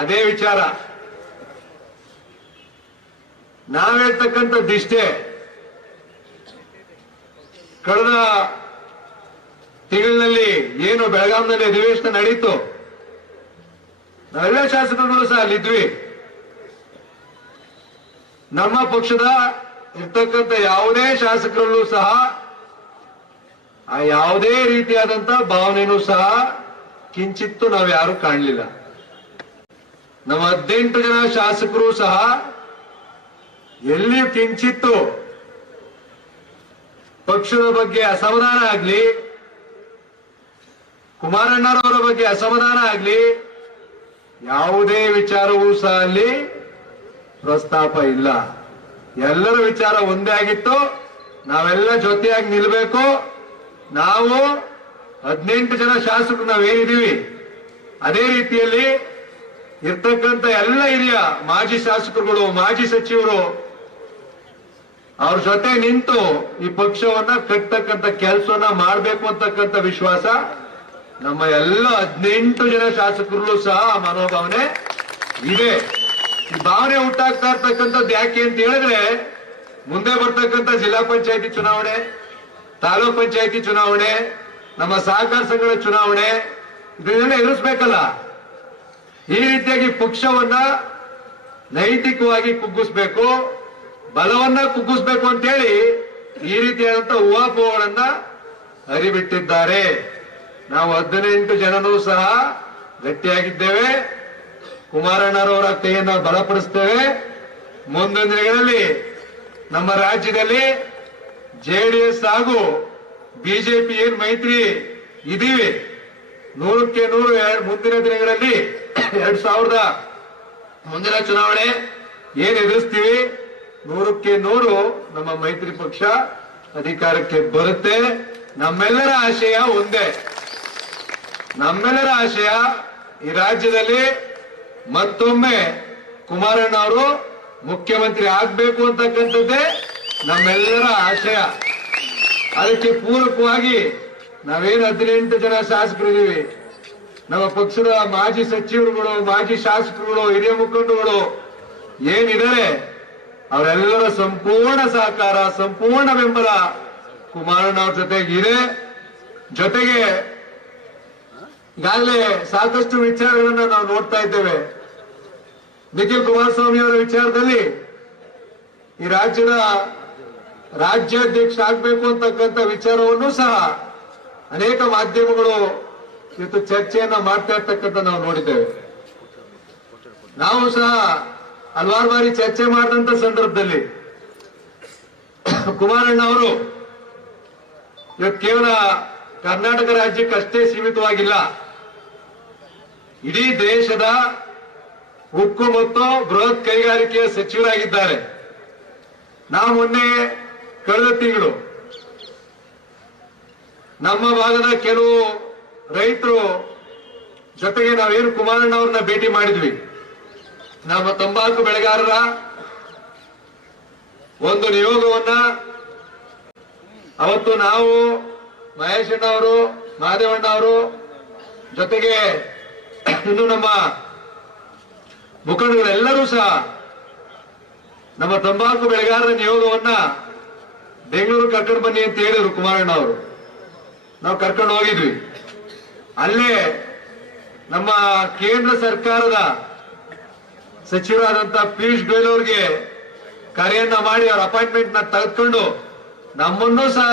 ಅದೇ ವಿಚಾರ. ನಾವ್ ಹೇಳ್ತಕ್ಕಂಥದ್ದಿಷ್ಟೇ ಕಳೆದ ತಿಂಗಳಿನಲ್ಲಿ ಏನು ಬೆಳಗಾಂನಲ್ಲಿ ಅಧಿವೇಶನ ನಡೀತು, ನಾವೆಲ್ಲ ಶಾಸಕರುಗಳು ಸಹ ಅಲ್ಲಿದ್ವಿ. ನಮ್ಮ ಪಕ್ಷದ ಇರ್ತಕ್ಕಂಥ ಯಾವುದೇ ಶಾಸಕರಲ್ಲೂ ಸಹ ಆ ಯಾವುದೇ ರೀತಿಯಾದಂತ ಭಾವನೆನೂ ಸಹ ಕಿಂಚಿತ್ತು ನಾವು ಯಾರು ಕಾಣಲಿಲ್ಲ. ನಮ್ಮ ಹದಿನೆಂಟು ಜನ ಶಾಸಕರು ಸಹ ಎಲ್ಲಿಯೂ ಕಿಂಚಿತ್ತು ಪಕ್ಷದ ಬಗ್ಗೆ ಅಸಮಾಧಾನ ಆಗ್ಲಿ, ಕುಮಾರಣ್ಣರವರ ಬಗ್ಗೆ ಅಸಮಾಧಾನ ಆಗ್ಲಿ, ಯಾವುದೇ ವಿಚಾರವೂ ಸಹ ಅಲ್ಲಿ ಪ್ರಸ್ತಾಪ ಇಲ್ಲ. ಎಲ್ಲರ ವಿಚಾರ ಒಂದೇ ಆಗಿತ್ತು. ನಾವೆಲ್ಲ ಜೊತೆಯಾಗಿ ನಿಲ್ಬೇಕು. ನಾವು ಹದಿನೆಂಟು ಜನ ಶಾಸಕರು ನಾವೇನಿದೀವಿ ಅದೇ ರೀತಿಯಲ್ಲಿ ಇರ್ತಕ್ಕಂಥ ಎಲ್ಲ ಹಿರಿಯ ಮಾಜಿ ಶಾಸಕರುಗಳು, ಮಾಜಿ ಸಚಿವರು, ಅವ್ರ ಜೊತೆ ನಿಂತು ಈ ಪಕ್ಷವನ್ನ ಕಟ್ಟತಕ್ಕಂಥ ಕೆಲಸವನ್ನ ಮಾಡಬೇಕು ಅಂತಕ್ಕಂಥ ವಿಶ್ವಾಸ ನಮ್ಮ ಎಲ್ಲ ಹದಿನೆಂಟು ಜನ ಶಾಸಕರಲ್ಲೂ ಸಹ ಮನೋಭಾವನೆ ಇದೆ. ಈ ಭಾವನೆ ಹುಟ್ಟಾಗ್ತಾ ಇರ್ತಕ್ಕಂಥದ್ದು ಯಾಕೆ ಅಂತ ಹೇಳಿದ್ರೆ, ಮುಂದೆ ಬರ್ತಕ್ಕಂಥ ಜಿಲ್ಲಾ ಪಂಚಾಯತಿ ಚುನಾವಣೆ, ತಾಲೂಕ್ ಪಂಚಾಯತಿ ಚುನಾವಣೆ, ನಮ್ಮ ಸಹಕಾರ ಸಂಘಗಳ ಚುನಾವಣೆ, ಇದನ್ನೆಲ್ಲ ಎದುರಿಸ್ಬೇಕಲ್ಲ. ಈ ರೀತಿಯಾಗಿ ಪಕ್ಷವನ್ನ ನೈತಿಕವಾಗಿ ಕುಗ್ಗಿಸ್ಬೇಕು, ಬಲವನ್ನ ಕುಗ್ಗಿಸ್ಬೇಕು ಅಂತೇಳಿ ಈ ರೀತಿಯಾದಂತ ಊಹಾಪೋಹಗಳನ್ನ ಹರಿಬಿಟ್ಟಿದ್ದಾರೆ ನಾವು ಹದಿನೆಂಟು ಜನನೂ ಸಹ ಗಟ್ಟಿಯಾಗಿದ್ದೇವೆ. ಕುಮಾರಣ್ಣರವರ ಕೈಯನ್ನು ಬಲಪಡಿಸ್ತೇವೆ. ಮುಂದಿನ ದಿನಗಳಲ್ಲಿ ನಮ್ಮ ರಾಜ್ಯದಲ್ಲಿ ಜೆಡಿಎಸ್ ಹಾಗೂ ಬಿಜೆಪಿ ಏನ್ ಮೈತ್ರಿ ಇದೀವಿ. ನೂರಕ್ಕೆ ನೂರು ಮುಂದಿನ ದಿನಗಳಲ್ಲಿ ಎರಡ್ ಸಾವಿರದ ಮುಂದಿನ ಚುನಾವಣೆ ಏನ್ ಎದುರಿಸ್ತೀವಿ? ನೂರಕ್ಕೆ ನೂರು ನಮ್ಮ ಮೈತ್ರಿ ಪಕ್ಷ ಅಧಿಕಾರಕ್ಕೆ ಬರುತ್ತೆ. ನಮ್ಮೆಲ್ಲರ ಆಶಯ ಒಂದೇ. ನಮ್ಮೆಲ್ಲರ ಆಶಯ ಈ ರಾಜ್ಯದಲ್ಲಿ ಮತ್ತೊಮ್ಮೆ ಕುಮಾರಣ್ಣ ಅವರು ಮುಖ್ಯಮಂತ್ರಿ ಆಗ್ಬೇಕು ಅಂತಕ್ಕಂಥದ್ದೇ ನಮ್ಮೆಲ್ಲರ ಆಶಯ. ಅದಕ್ಕೆ ಪೂರಕವಾಗಿ ನಾವೇನು ಹದಿನೆಂಟು ಜನ ಶಾಸಕರಿದ್ದೀವಿ. ನಮ್ಮ ಪಕ್ಷದ ಮಾಜಿ ಸಚಿವರುಗಳು, ಮಾಜಿ ಶಾಸಕರುಗಳು, ಹಿರಿಯ ಮುಖಂಡರುಗಳು, ಏನಿದ್ದಾರೆ, ಅವರೆಲ್ಲರ ಸಂಪೂರ್ಣ ಸಹಕಾರ, ಸಂಪೂರ್ಣ ಬೆಂಬಲ ಕುಮಾರಣ್ಣ ಅವ್ರ ಇದೆ. ಜೊತೆಗೆ ಈಗಾಗಲೇ ಸಾಕಷ್ಟು ವಿಚಾರಗಳನ್ನ ನಾವು ನೋಡ್ತಾ ಇದ್ದೇವೆ. ನಿಖಿಲ್ ಕುಮಾರಸ್ವಾಮಿ ಅವರ ವಿಚಾರದಲ್ಲಿ ಈ ರಾಜ್ಯದ ರಾಜ್ಯಾಧ್ಯಕ್ಷ ಆಗ್ಬೇಕು ಅಂತಕ್ಕಂಥ ವಿಚಾರವನ್ನು ಸಹ ಅನೇಕ ಮಾಧ್ಯಮಗಳು ಇವತ್ತು ಚರ್ಚೆಯನ್ನ ಮಾಡ್ತಾ ಇರ್ತಕ್ಕಂಥ ನಾವು ನೋಡಿದ್ದೇವೆ. ನಾವು ಸಹ ಹಲವಾರು ಬಾರಿ ಚರ್ಚೆ ಮಾಡಿದಂತ ಸಂದರ್ಭದಲ್ಲಿ ಕುಮಾರಣ್ಣ ಅವರು ಇವತ್ತು ಕೇವಲ ಕರ್ನಾಟಕ ರಾಜ್ಯಕ್ಕಷ್ಟೇ ಸೀಮಿತವಾಗಿಲ್ಲ. ಇಡೀ ದೇಶದ ಉಕ್ಕು ಮತ್ತು ಬೃಹತ್ ಕೈಗಾರಿಕೆಯ ಸಚಿವರಾಗಿದ್ದಾರೆ. ನಾವು ಮೊನ್ನೆ ಕಳೆದ ತಿಂಗಳು ನಮ್ಮ ಭಾಗದ ಕೆಲವು ರೈತರು ಜೊತೆಗೆ ನಾವೇನು ಕುಮಾರಣ್ಣ ಅವ್ರನ್ನ ಭೇಟಿ ಮಾಡಿದ್ವಿ. ನಮ್ಮ ತಂಬಾಕು ಬೆಳೆಗಾರರ ಒಂದು ನಿಯೋಗವನ್ನ ಅವತ್ತು ನಾವು ಮಹೇಶ್ ಅಣ್ಣ ಅವರು ಮಹಾದೇವಣ್ಣ ಅವರು ಜೊತೆಗೆ ಇನ್ನು ನಮ್ಮ ಮುಖಂಡಗಳೆಲ್ಲರೂ ಸಹ ನಮ್ಮ ತಂಬಾಕು ಬೆಳೆಗಾರರ ನಿಯೋಗವನ್ನ ಬೆಂಗಳೂರು ಕರ್ಕೊಂಡು ಬನ್ನಿ ಅಂತ ಹೇಳಿದರು ಕುಮಾರಣ್ಣ ಅವರು ನಾವು ಕರ್ಕೊಂಡು ಹೋಗಿದ್ವಿ. ಅಲ್ಲೇ ನಮ್ಮ ಕೇಂದ್ರ ಸರ್ಕಾರದ ಸಚಿವರಾದಂತ ಪಿಯೂಷ್ ಗೋಯಲ್ ಅವರಿಗೆ ಕರೆಯನ್ನ ಮಾಡಿ ಅವ್ರ ಅಪಾಯಿಂಟ್ಮೆಂಟ್ನ ತೆಗೆದುಕೊಂಡು ನಮ್ಮನ್ನು ಸಹ